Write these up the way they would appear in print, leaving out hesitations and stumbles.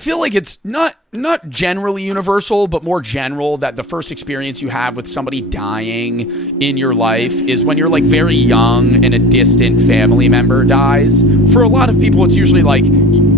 I feel like it's not generally universal, but more general, that the first experience you have with somebody dying in your life is when you're like very young and a distant family member dies. For a lot of people, it's usually like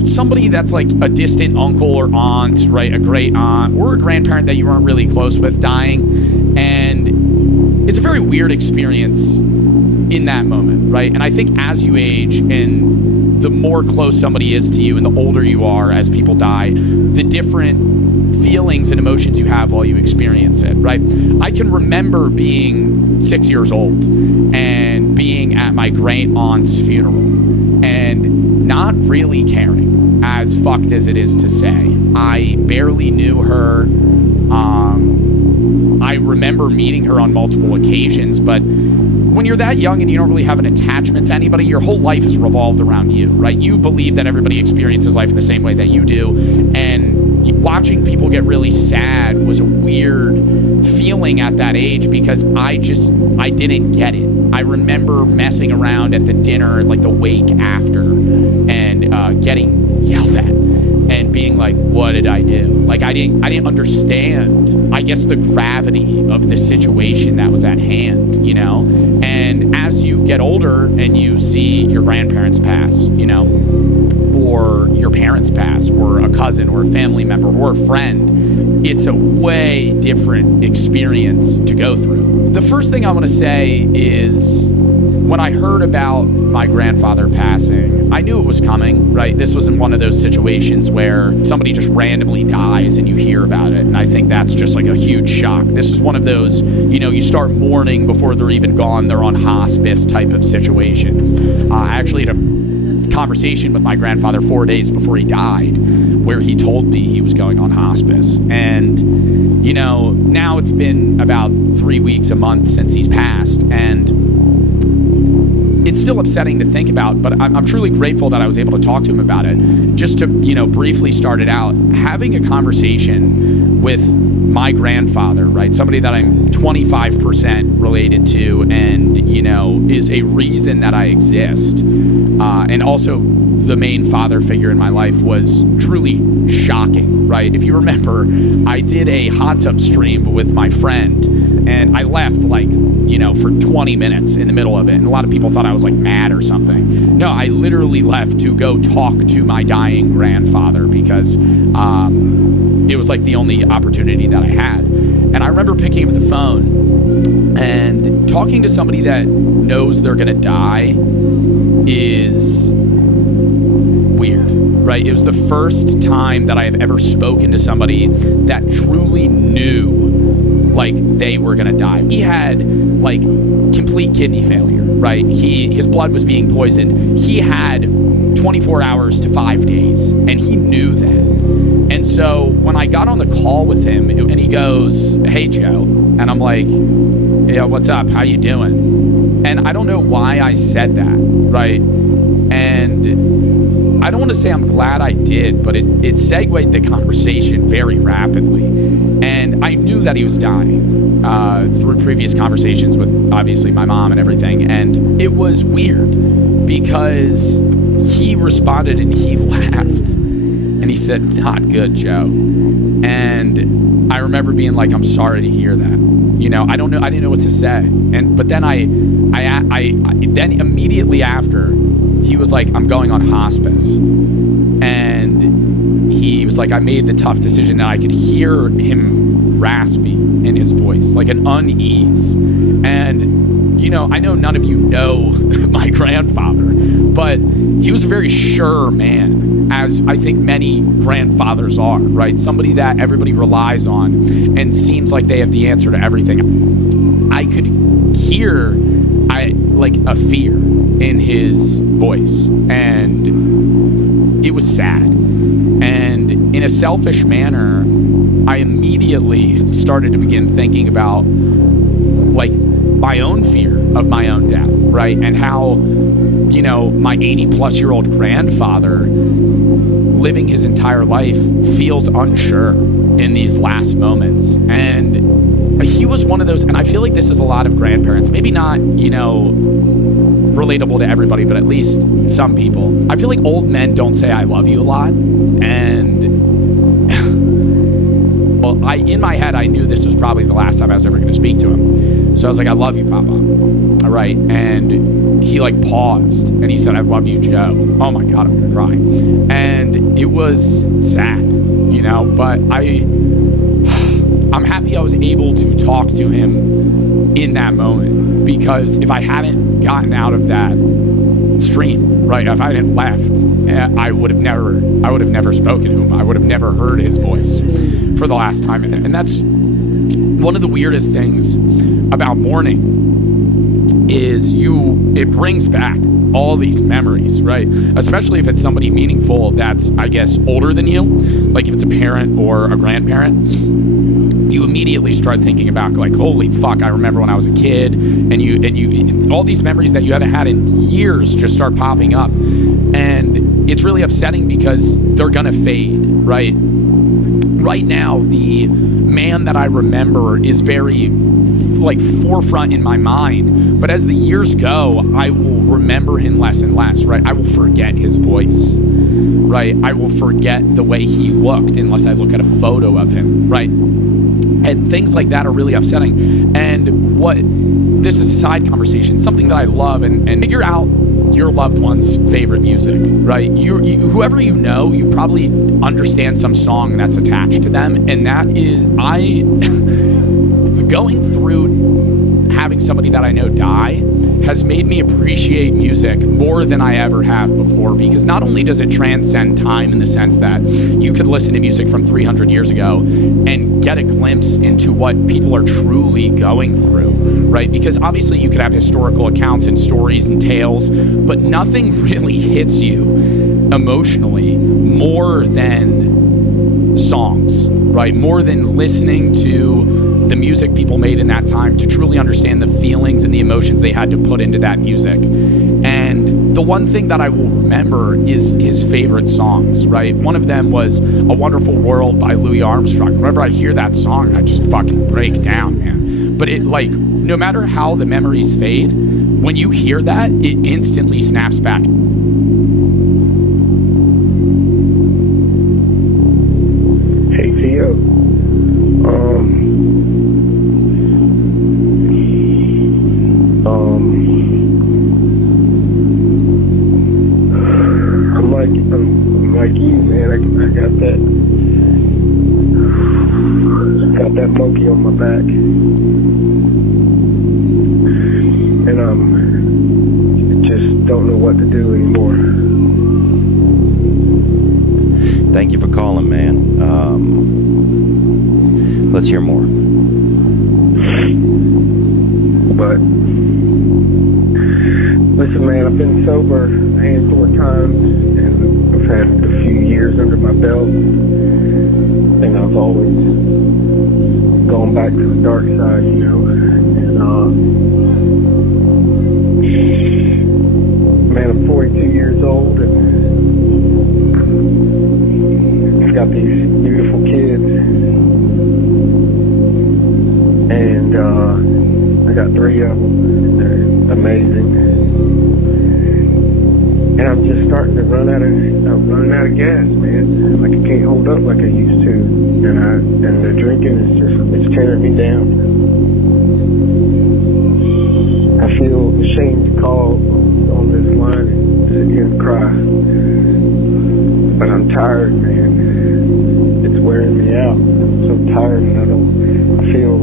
somebody that's like a distant uncle or aunt, right? A great aunt or a grandparent that you weren't really close with dying. And it's a very weird experience in that moment, right? And I think as you age and the more close somebody is to you and the older you are as people die, the different feelings and emotions you have while you experience it, right? I can remember being 6 years old and being at my great aunt's funeral and not really caring, as fucked as it is to say. I barely knew her. I remember meeting her on multiple occasions, but when you're that young and you don't really have an attachment to anybody, your whole life is revolved around you, right? You believe that everybody experiences life in the same way that you do, and watching people get really sad was a weird feeling at that age because I didn't get it. I remember messing around at the dinner, like the wake after, and getting yelled at and being like, what did I do? Like, I didn't understand, I guess, the gravity of the situation that was at hand, you know? And as you get older and you see your grandparents pass, you know, or your parents pass, or a cousin or a family member or a friend, it's a way different experience to go through. The first thing I want to say is when I heard about my grandfather passing, I knew it was coming, right? This wasn't one of those situations where somebody just randomly dies and you hear about it. And I think that's just like a huge shock. This is one of those, you know, you start mourning before they're even gone. They're on hospice type of situations. I actually had a conversation with my grandfather 4 days before he died where he told me he was going on hospice. And, you know, now it's been about 3 weeks, a month since he's passed. And it's still upsetting to think about, but I'm truly grateful that I was able to talk to him about it. Just to, you know, briefly start it out, having a conversation with my grandfather, right? Somebody that I'm 25% related to and, you know, is a reason that I exist. And also the main father figure in my life was truly shocking, right? If you remember, I did a hot tub stream with my friend and I left like, you know, for 20 minutes in the middle of it. And a lot of people thought I was like mad or something. No, I literally left to go talk to my dying grandfather because it was like the only opportunity that I had. And I remember picking up the phone and talking to somebody that knows they're going to die is weird, right? It was the first time that I have ever spoken to somebody that truly knew like they were gonna die. He had like complete kidney failure, right? His blood was being poisoned. He had 24 hours to 5 days, and he knew that. And so when I got on the call with him, and he goes, "Hey, Joe," and I'm like, "Yeah, what's up? How you doing?" And I don't know why I said that, right? And I don't want to say I'm glad I did, but it segued the conversation very rapidly. And I knew that he was dying through previous conversations with, obviously, my mom and everything. And it was weird because he responded and he laughed. And he said, "Not good, Joe." And I remember being like, "I'm sorry to hear that." You know, I didn't know what to say. But then I then immediately after, he was like, "I'm going on hospice." And he was like, I made the tough decision, and I could hear him raspy in his voice, like an unease. And, you know, I know none of you know my grandfather, but he was a very sure man, as I think many grandfathers are, right? Somebody that everybody relies on and seems like they have the answer to everything. I could hear like a fear in his voice, and it was sad. And in a selfish manner, I immediately started to begin thinking about like my own fear of my own death, right? And how, you know, my 80-plus-year-old grandfather living his entire life feels unsure in these last moments. And he was one of those, and I feel like this is a lot of grandparents, maybe not, you know, relatable to everybody, but at least some people. I feel like old men don't say "I love you" a lot, and in my head, I knew this was probably the last time I was ever going to speak to him. So I was like, I love you, Papa. All right. And he like paused and he said, I love you, Joe. Oh my God, I'm going to cry. And it was sad, you know, but I'm happy I was able to talk to him in that moment, because if I hadn't gotten out of that stream, right, if I hadn't left, I would have never spoken to him. I would have never heard his voice for the last time. And that's one of the weirdest things about mourning is it brings back all these memories, right? Especially if it's somebody meaningful that's, I guess, older than you, like if it's a parent or a grandparent. You immediately start thinking about like, holy fuck, I remember when I was a kid, and you all these memories that you haven't had in years just start popping up, and it's really upsetting because they're gonna fade, right? Right now, the man that I remember is very like forefront in my mind, but as the years go, I will remember him less and less, right? I will forget his voice, right? I will forget the way he looked unless I look at a photo of him, right? And things like that are really upsetting. And this is a side conversation, something that I love, and figure out your loved one's favorite music, right? Whoever you know, you probably understand some song that's attached to them. And that is, going through having somebody that I know die has made me appreciate music more than I ever have before, because not only does it transcend time in the sense that you could listen to music from 300 years ago and get a glimpse into what people are truly going through, right? Because obviously you could have historical accounts and stories and tales, but nothing really hits you emotionally more than songs, right? More than listening to the music people made in that time to truly understand the feelings and the emotions they had to put into that music. And the one thing that I will remember is his favorite songs, right? One of them was A Wonderful World by Louis Armstrong. Whenever I hear that song, I just fucking break down, man. But it, like, no matter how the memories fade, when you hear that, it instantly snaps back. Hey, Theo. I'm like you, man. I got that monkey on my back, and just don't know what to do anymore. Thank you for calling, man. Let's hear more. But listen, man, I've been sober a handful of times, and I've had a few years under my belt, and I've always gone back to the dark side, you know. And man, I'm 42 years old, and I've got these beautiful kids, and I got 3 of them. They're amazing. And I'm just starting to run out of gas, man. Like I can't hold up like I used to. And the drinking it's tearing me down. I feel ashamed to call on this line and sit here and cry. But I'm tired, man. It's wearing me out. I'm so tired, and I feel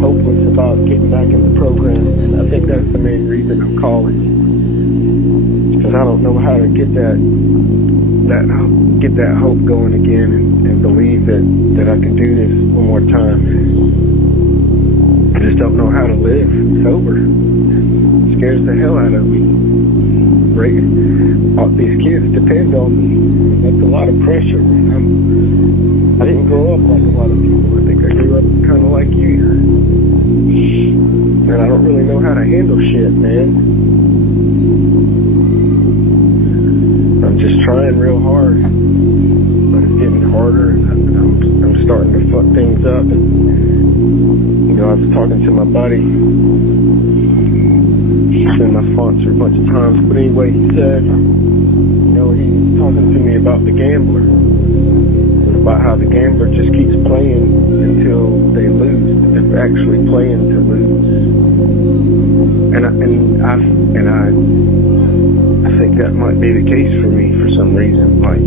hopeless about getting back in the program. And I think that's the main reason I'm calling. Because I don't know how to get that hope going again, and believe that I can do this one more time. I just don't know how to live sober. It scares the hell out of me. Right? All these kids depend on me. That's a lot of pressure. I didn't grow up like a lot of people. I think I grew up kind of like you. And I don't really know how to handle shit, man. I'm just trying real hard, but it's getting harder, and I'm starting to fuck things up. And you know, I was talking to my buddy, he's been my sponsor a bunch of times. But anyway, he said, you know, he was talking to me about the gambler. about how the gambler just keeps playing until they lose. They're actually playing to lose. And I think that might be the case for me for some reason. Like,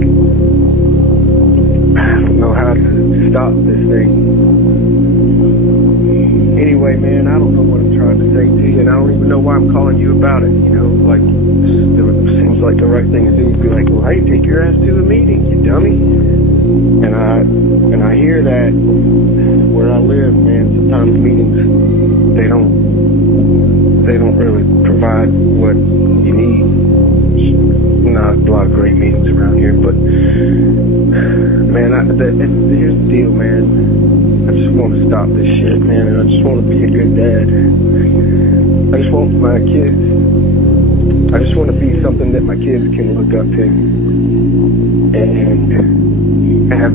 I don't know how to stop this thing. Anyway, man, I don't know what I'm trying to say to you, and I don't even know why I'm calling you about it. You know, like, it seems like the right thing to do is be like, well, hey, take your ass to a meeting, you dummy. And I hear that where I live, man. Sometimes meetings, they don't really provide what you need. Not a lot of great meetings around here, but man, here's the deal, man. I just want to stop this shit, man, and I just want to be a good dad. I just want my kids. I just want to be something that my kids can look up to and have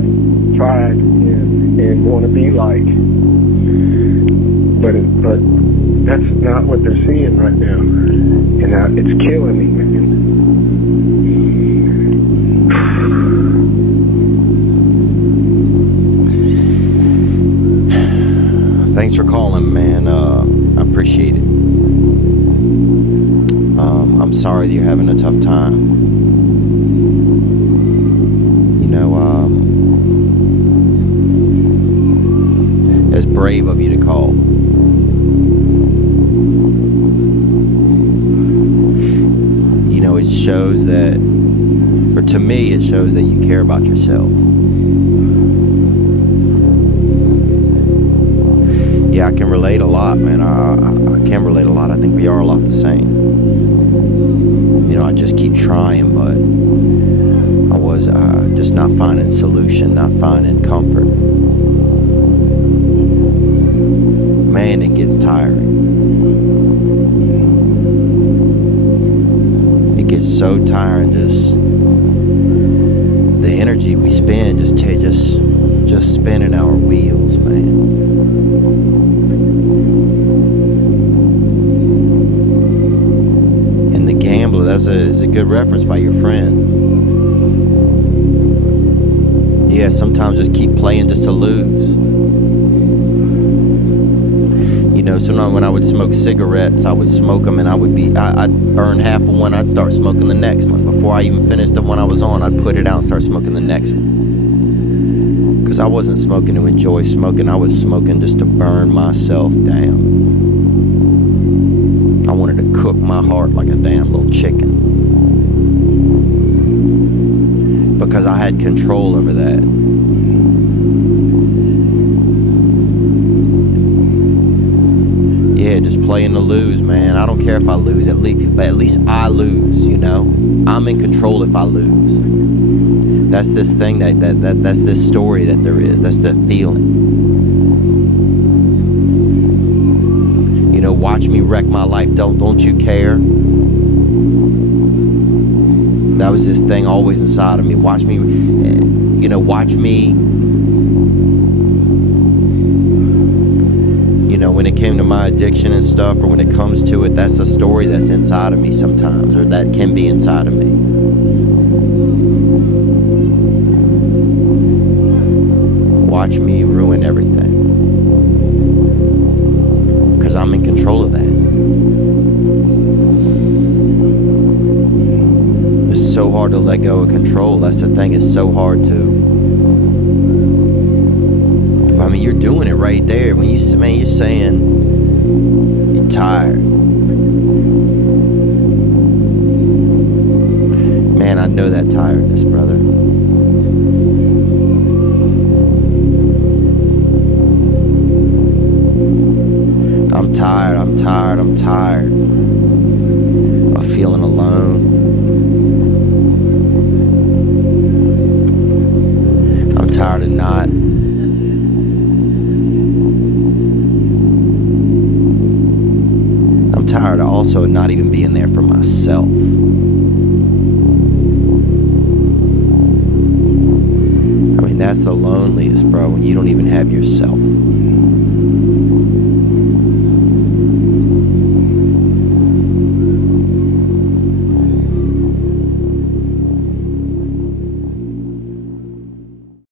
pride in and want to be like. But that's not what they're seeing right now, and it's killing me, man. Thanks for calling, man. I appreciate it. I'm sorry that you're having a tough time. You know, it's brave of you to call. You know, it shows that, or to me, it shows that you care about yourself. Yeah, I can relate a lot, man. I can relate a lot. I think we are a lot the same. You know, I just keep trying, but I was just not finding solution, not finding comfort. Man, it gets tiring. It gets so tiring, just the energy we spend just spinning our wheels, man. Gambler, that's a good reference by your friend. Yeah, sometimes just keep playing just to lose. You know, sometimes when I would smoke cigarettes, I would smoke them and I'd burn half of one, I'd start smoking the next one. Before I even finished the one I was on, I'd put it out and start smoking the next one. Because I wasn't smoking to enjoy smoking, I was smoking just to burn myself down. I wanted to cook my heart like a damn little chicken. Because I had control over that. Yeah, just playing to lose, man. I don't care if I lose, but at least I lose, you know? I'm in control if I lose. That's this thing that's this story that there is. That's the feeling. Watch me wreck my life. Don't you care? That was this thing always inside of me. Watch me, watch me. When it came to my addiction and stuff, or when it comes to it, that's a story that's inside of me sometimes, or that can be inside of me. Watch me ruin everything. Because I'm in control of that. It's so hard to let go of control. That's the thing, it's so hard to. I mean, you're doing it right there. When you're saying you're tired. Man, I know that tiredness, brother. I'm tired of feeling alone. I'm tired of not. I'm tired of also not even being there for myself. I mean, that's the loneliest, bro, when you don't even have yourself.